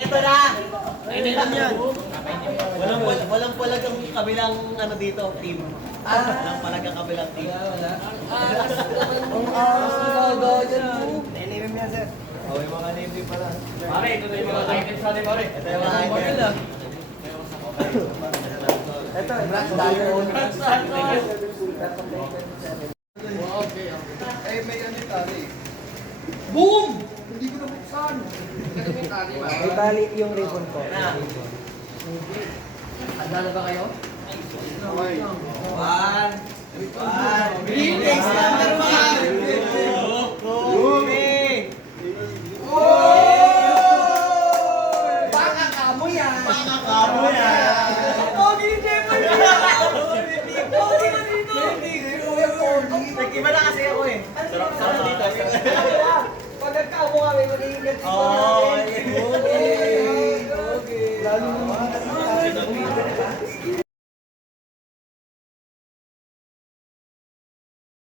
Ito na! Kailan yan? Walang palag ang kabilang ano dito, team. Walang palag ang kabilang team. Ang aras ni Gaga dyan po. Nailimim yan, sir. Oh, yung mga name pala. Pare, ito na yung mga items natin, pare. Ito yung mga item. Ito, Black Diamond. Eh, may ano tali. Boom! Hindi ko nabuksan. May tali yung ribbon ko. Handa na ba kayo? Okay. One. Greetings, number one! Moving! Baka kamo yan! Kamo yan! Pogi ni Jeffrey! Pogi na dito! Nag-iba na kasi ako eh. Sarap dito. Pag nagkamo kami, magiging ganito. Oh,